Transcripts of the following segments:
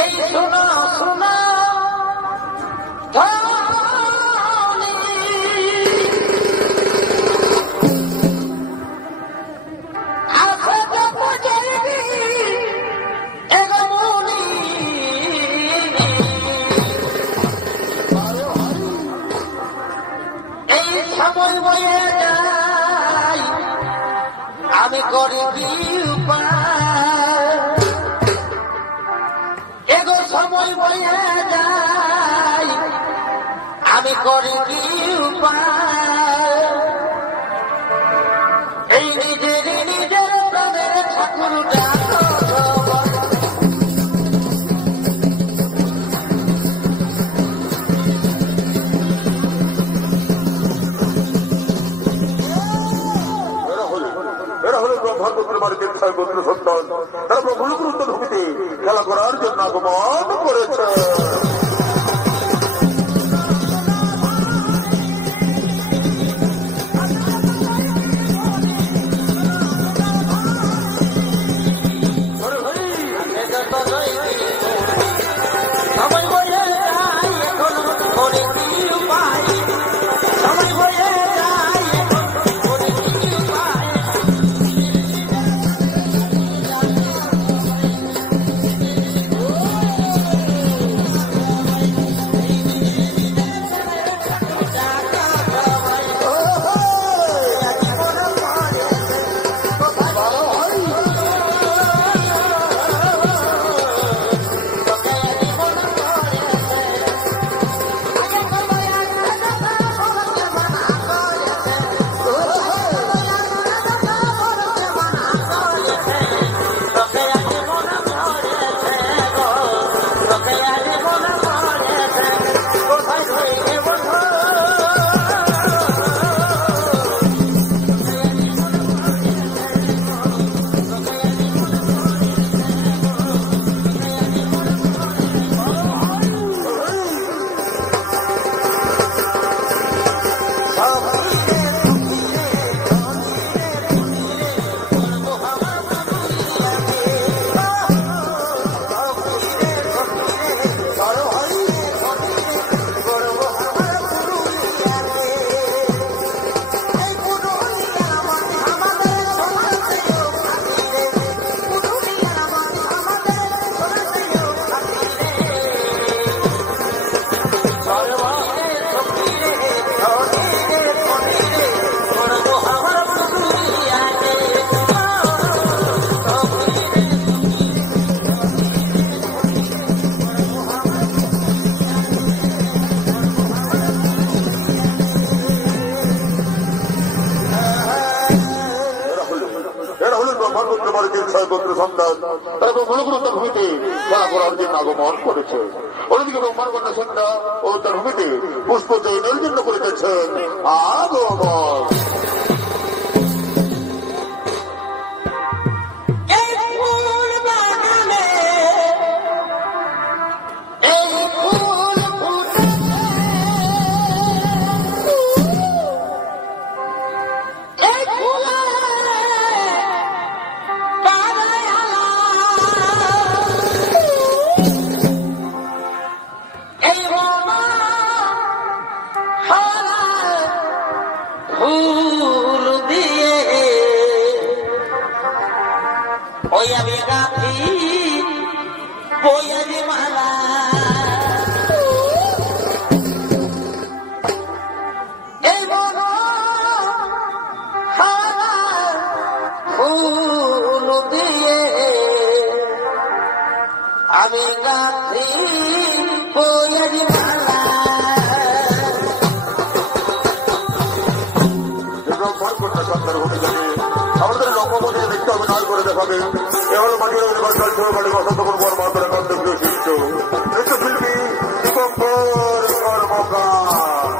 এই শোনা শোনা আমি করি এগো সময় বয়ে যাই আমি করি এই নিজের নিজের প্রাণের ঠাকুর গোত্র সন্তান তারা প্রভুগুরুত্ব ঢুকিতে খেলা করার জন্য আগমন করেছে। ভূমিতে খেলা করার জন্য আগমন করেছে। অন্যদিকে ব্রহ্মাণ্ড সন্ধ্যা ও তার ভূমিতে পুষ্প চয়নের জন্য করিতেছেন আগমন। আমাদের লক্ষ্য দেখতে হবে নয় করে দেখাবে এবার মাটির বসন্ত করবো মাত্র কর্তব্য শিষ্য নৃত্যশিল্পী দীপঙ্কর কর্মকার।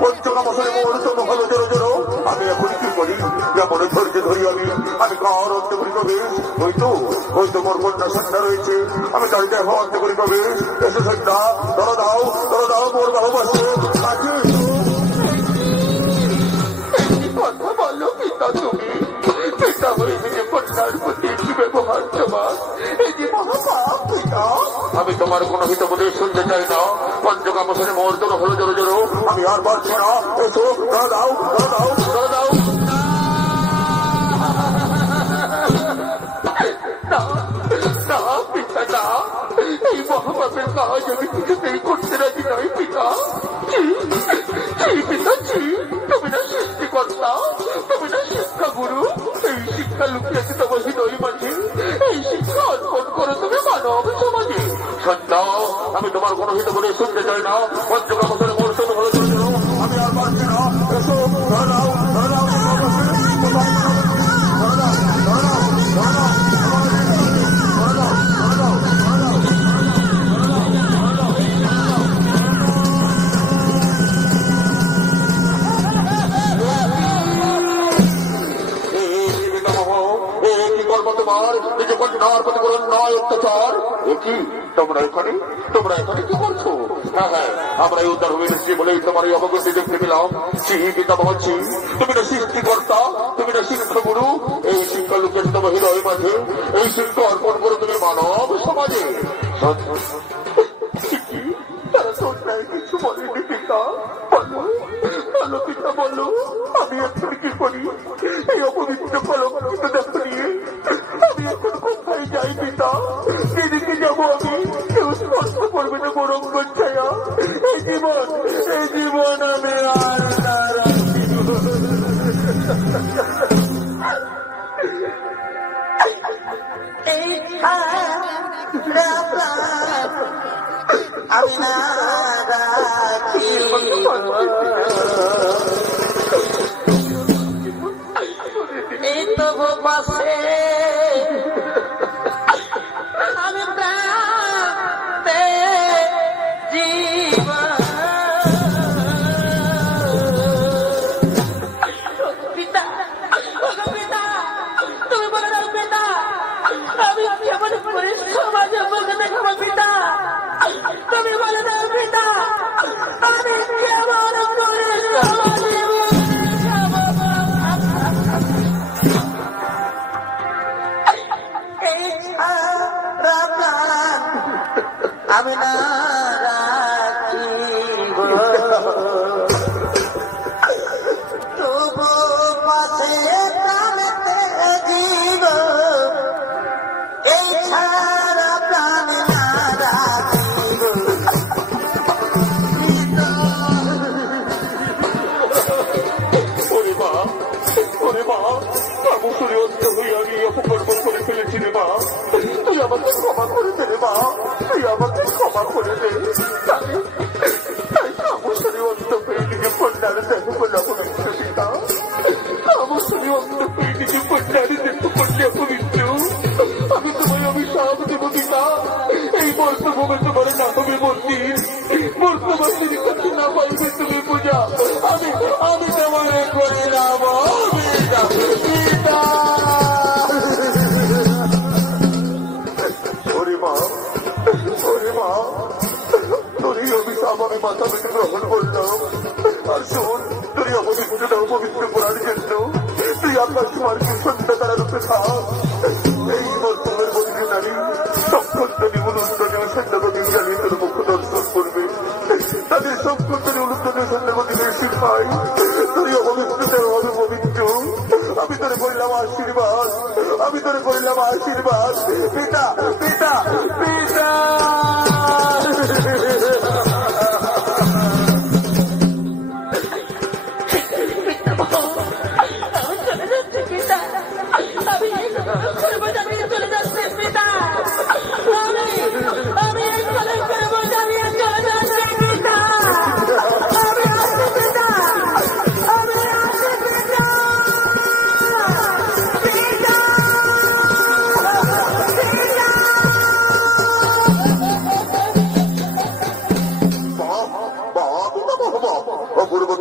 পঞ্চকামসরে মূর্তন হলো জোরো জোরো। আমি এখন কি করি? যেমন ধৈর্য ধরি আমি কার অর্থ করি প্রবেশ? হয়তো মোর কন্যা সন্ধ্যা রয়েছে, আমি তার দেহ অর্থ করি প্রবেশ। এসে সন্ধ্যা, ধরো দাও মোর বাহুবাসে কাছে। কথা বলো পিতা, তুমি পিতা হয়ে যে কন্যার প্রতি কি ব্যবহার তোমার? এই যে মহাপাপ পিতা। আমি তোমার কোনো হিত বলে শুনতে চাই না। পঞ্চকামসরে মূর্তন হলো জোরো জোরো। আমি আর পারছি না। এসো, দাও। এই মহাপাপের কাজ আমি কিছুতেই করতে রাজি নই পিতা। তুমি না সৃষ্টিকর্তা, তুমি না শিক্ষা গুরু। এই শিক্ষা লুকিয়েছে তোমার হৃদয় মাঝে। এই শিক্ষা অর্পণ করো তুমি মানব সমাজে। সন্ধ্যা, আমি তোমার কোনো হিত বলে শুনতে চাই না। পঞ্চকামসরে মূর্তন হলো জোরো জোরো। আমি আর পারছি না। এসো, দাও। তোমরা এখানে কি করছো? হ্যাঁ, আমরা এই উদ্ধার হয়ে এসেছি বলেই তোমার এই অবগতি দেখতে পেলাম। তুমি না সৃষ্টিকর্তা, তুমি না শিক্ষাগুরু। এই শিক্ষা লুকিয়েছে তোমার হৃদয় মাঝে। এই শিক্ষা অর্পণ করো তুমি মানব সমাজে। তারা তোমরাই কিছু বলেনি পিতা। বলো পিতা, বলো আমি এখন কি করি? এই অপবিত্র কলঙ্কিত দেহ নিয়ে আমি এখন কোথায় যাই পিতা? যেদিকে যাবো আমি কেউ স্পর্শ করবে না গৌরঙ্গ ছায়া। এই জীবন আমি আর আমি না রাখি এই তবু পাশে আমি প্রাণে জীবন। পিতা, তুমি বলে দাও পিতা, আমি কেমন করে সমাজে বলতে দেখাবো পিতা? তুমি বলে দাও পিতা, আমি কেমন করে সমাজে আমি না রাখিব তবু পাশে প্রাণেতে জীব। এই ছাড়া প্রাণ না রাখিব। ওরে মা, আমি সূর্যস্ত হয়ে আমি অপকর্ম করে ফেলেছি রে মা। তুই আমাকে ক্ষমা করে দে রে মা, তুই আমাকে ক্ষমা করে দে। তাই কামসরি অন্ত পেয়ে নিজে কন্যার দেহ বলে অপবিত্র পিতা। কামসরি অন্ত পেয়ে নিজে কন্যার দেহ বলে অপবিত্র। আমি তোমায় অভিশাপ দেব পিতা। এই বর্তভূমে তোমার না হবে মন্দির, বর্তমানের কাছে না পাইবে তুমি পূজা। আমি তোমার করে রাম পিতা। ওরে মা, তোরই অভিশাপ আমি মাথা পেতে গ্রহণ করলাম। আর শোন, তোর অপবিত্র করার জন্য তুই আকাশ মার্গে সন্ধ্যা তারা রূপে থাক। এই বর্তমানের মন্দির নারী সক্ষত্রী অনুষ্ঠনে সন্ধ্যাগতির জানিয়ে তোর মুখ দর্শন করবে। তাদের সক্ষত্রী অনুষ্ঠনে সন্ধ্যাগতির শিখাই তোরই অপবিত্র হবে পবিত্র। আমি তোরে করলাম আশীর্বাদ, পিতা পিতা পিতা।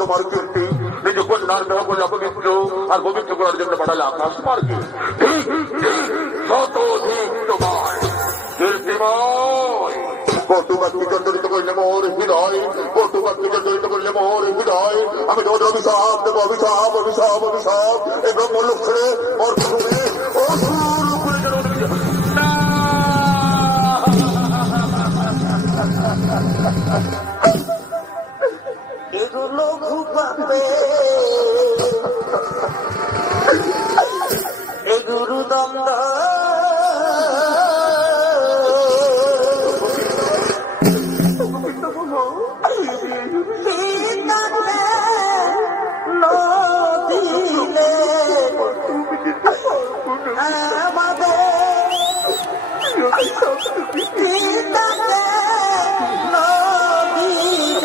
তোমার কীর্তি নিজ কন্যার দেহ করে অপবিত্র আর পবিত্র করার জন্য পাঠালে আকাশ মার্গে শতধিক তোমার কীর্তিময় কটুকাত্মী জর্জরিত করলে মোর হৃদয় কটুকাত্মী জর্জরিত করলে মোর হৃদয় আমি তোদের অভিশাপ দেব অভিশাপ অভিশাপ অভিশাপ এই ব্রহ্মলোক ছেড়ে অর্থে অসুর করে এগুলো ঘুপাবে এ গুরু দ্বন্দ্ব নদীলে আমাদের নদীলে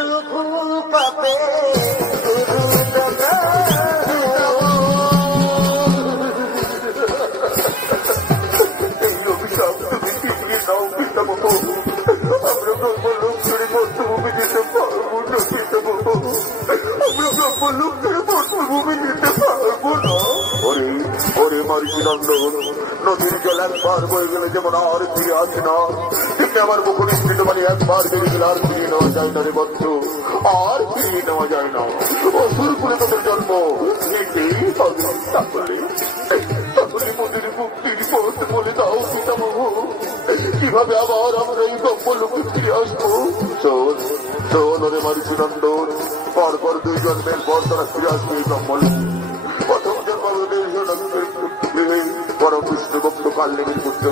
লঘু পাবে এই অভিশাপ তুমি ফিরিয়ে দাও পিতামহ আমরা ব্রহ্মলোক ছেড়ে মর্তভূমি যেতে পারবো না পিতামহ আমরা ব্রহ্মলোক ছেড়ে মর্তভূমি যেতে পারবো না ওরে ওরে মারিচিনন্দন নদীর জল একবার বয়ে গেলে যেমন আর ফিরে আসে না তেমনি আমার মুখ নিশ্চিত মানে একবার বেড়ে গেলে আর ফিরিয়ে নেওয়া যায় না রে বদ্ধ আর ফিরিয়ে নেওয়া যায় না অসুর করে তোদের জন্ম নিতেই হবে তাহলে মন্দিরে মুক্তির পথ বলে দাও পিতামহ কিভাবে আবার আমরা এই ব্রহ্মলোকে ফিরে আসবো শোন শোন ওরে মারিচিনন্দন পরপর 2 জন্মের পর তারা ফিরে আসবে এই ব্রহ্মলোকে প্রথম পরম কৃষ্ণ ভক্ত কালনেমীর পুত্র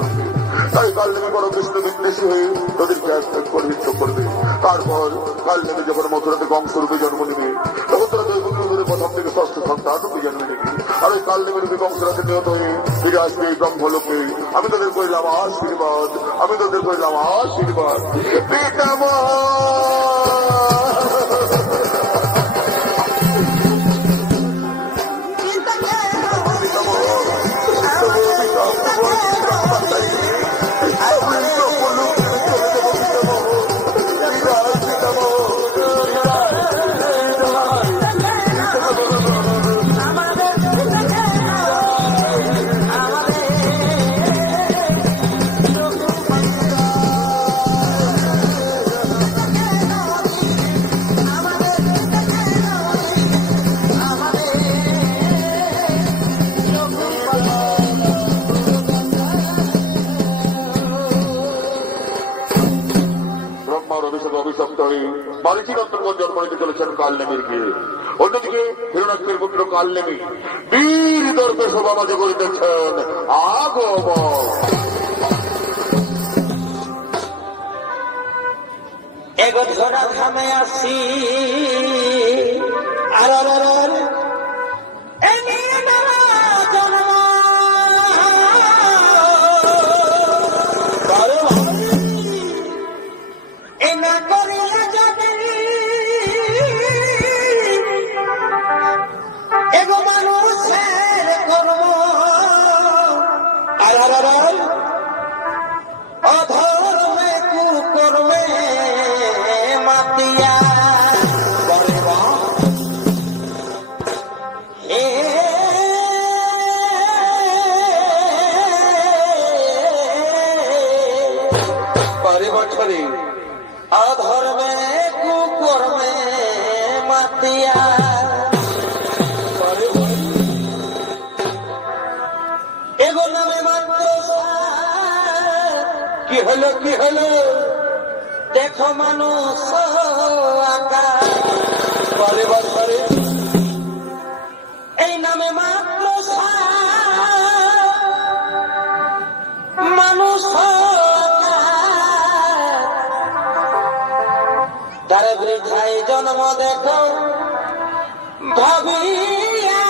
তাই কালনেমী পরম কৃষ্ণ বিদ্বেষী হয়ে তাদেরকে পরিহিত করবে তারপর কালনেমী যখন মথুরাতে কংসরূপে জন্ম নেবে তখন তারা দৈবকী ধরে প্রথম থেকে ষষ্ঠ সন্তান রূপে জন্ম নেবে আর ওই কালনেমী রূপে কংসরাতে নিহত হয়ে ফিরে আসবে এই ব্রহ্মলোকে আমি তাদের কইলাম আশীর্বাদ আমি তাদের কইলাম আশীর্বাদ পিতামহ মারিচিনন্দন জন্ম নিতে চলেছেন কালনেমীর গিয়ে অন্যদিকে হিরণ্যাক্ষের পুত্র কালনেমী বীর দর্পে শোভা মাঝে করিতেছেন আগমন এগো ঝোড়া থামে আসি আর অধর্মে কুকর্মে মাতিয়া এগো নামে মাত্র কি হলো দেখো মানুষ আকা এই নামে মাত্র মানুষ তারে বৃদ্ধাই জন্ম দেখো ভাবিয়া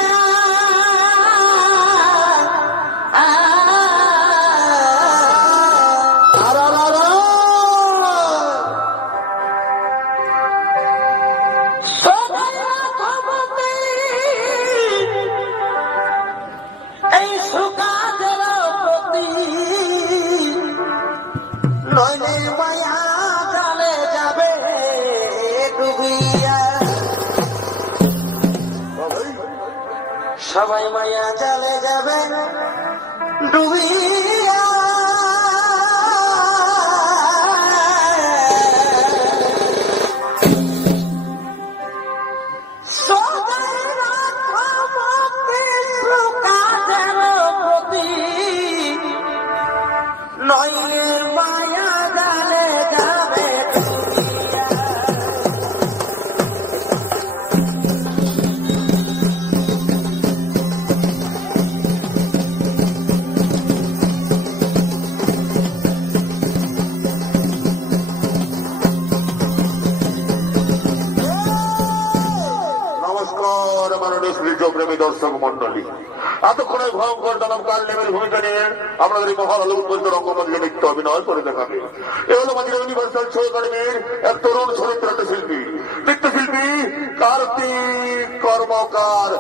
এই সুকাদের নইলে মায়া জালে যাবে ডুবিয়া। সবাই মায়া জালে যাবে ডুবিয়া। নইলে মায়া জালে যাবে নমস্কার মাননীয় সূর্যপ্রেমী দর্শক মন্ডলী, এতক্ষণে ভয়ঙ্কর দানব কালনেমের ভূমিকা নিয়ে আপনাদের এই মহান উৎপন্ন রঙ্গমঞ্চে নৃত্য অভিনয় করে দেখাবে। এ হল মাঝিরা ইউনিভার্সাল শো একাডেমির এক তরুণ চরিত্র শিল্পী, নৃত্যশিল্পী কার্তিক কর্মকার।